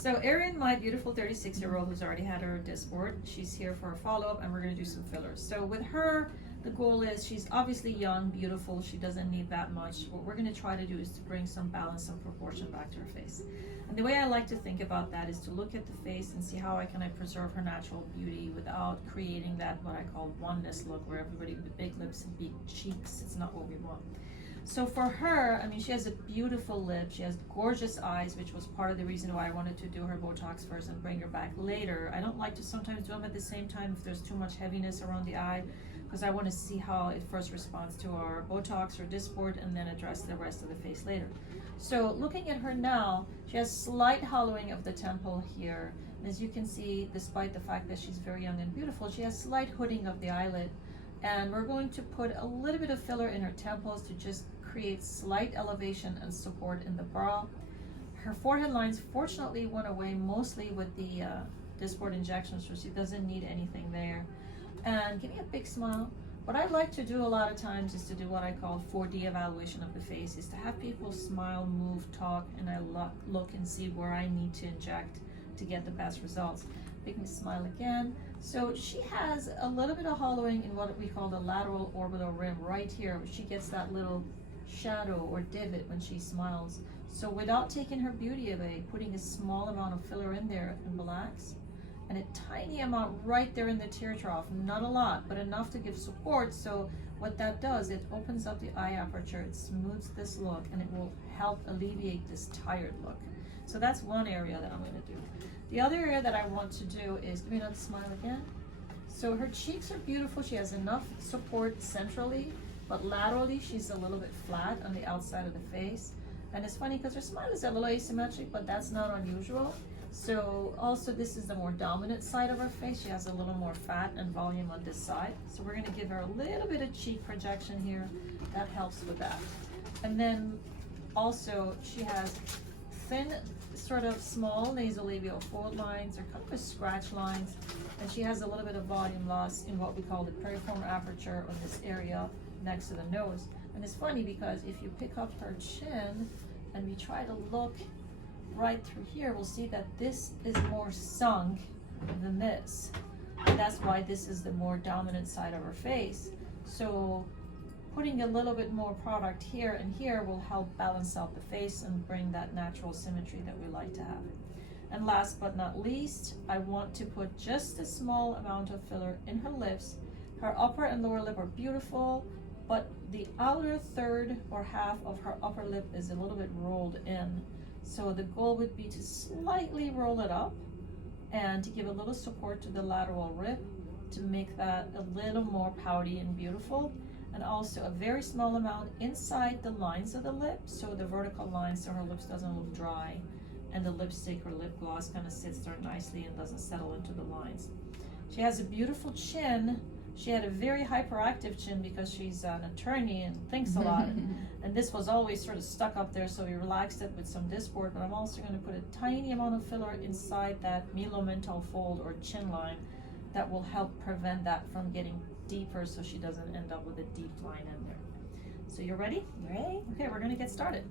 So Erin, my beautiful 36-year-old who's already had her disc board, she's here for a follow-up and we're gonna do some fillers. So with her, the goal is she's obviously young, beautiful, she doesn't need that much. What we're gonna try to do is to bring some balance and proportion back to her face. And the way I like to think about that is to look at the face and see how I preserve her natural beauty without creating that what I call oneness look where everybody with big lips and big cheeks. It's not what we want. So for her, I mean, she has a beautiful lip, she has gorgeous eyes, which was part of the reason why I wanted to do her Botox first and bring her back later. I don't like to sometimes do them at the same time if there's too much heaviness around the eye, because I want to see how it first responds to our Botox or disc board and then address the rest of the face later. So looking at her now, she has slight hollowing of the temple here. And as you can see, despite the fact that she's very young and beautiful, she has slight hooding of the eyelid. And we're going to put a little bit of filler in her temples to just create slight elevation and support in the brow. Her forehead lines fortunately went away mostly with the disc board injection, so she doesn't need anything there. And give me a big smile. What I like to do a lot of times is to do what I call 4D evaluation of the face, is to have people smile, move, talk, and I look and see where I need to inject to get the best results. Make me smile again. So she has a little bit of hollowing in what we call the lateral orbital rim right here. She gets that little shadow or divot when she smiles. So without taking her beauty away, putting a small amount of filler in there and relax, and a tiny amount right there in the tear trough, not a lot, but enough to give support. So what that does, it opens up the eye aperture, it smooths this look, and it will help alleviate this tired look. So that's one area that I'm gonna do. The other area that I want to do is, give me another smile again. So her cheeks are beautiful. She has enough support centrally, but laterally she's a little bit flat on the outside of the face. And it's funny because her smile is a little asymmetric, but that's not unusual. So also this is the more dominant side of her face. She has a little more fat and volume on this side. So we're gonna give her a little bit of cheek projection here. That helps with that. And then also she has thin, sort of small nasolabial fold lines or kind of scratch lines, and she has a little bit of volume loss in what we call the piriform aperture on this area next to the nose. And it's funny because if you pick up her chin and we try to look right through here, we'll see that this is more sunk than this. And that's why this is the more dominant side of her face. So putting a little bit more product here and here will help balance out the face and bring that natural symmetry that we like to have. And last but not least, I want to put just a small amount of filler in her lips. Her upper and lower lip are beautiful, but the outer third or half of her upper lip is a little bit rolled in. So the goal would be to slightly roll it up and to give a little support to the lateral rib to make that a little more pouty and beautiful. And also a very small amount inside the lines of the lip, so the vertical lines so her lips doesn't look dry and the lipstick or lip gloss kind of sits there nicely and doesn't settle into the lines. She has a beautiful chin. She had a very hyperactive chin because she's an attorney and thinks a lot. And this was always sort of stuck up there, so we relaxed it with some disc board, but I'm also going to put a tiny amount of filler inside that milo-mental fold or chin line that will help prevent that from getting deeper so she doesn't end up with a deep line in there. So you're ready? Ready? Okay, we're going to get started.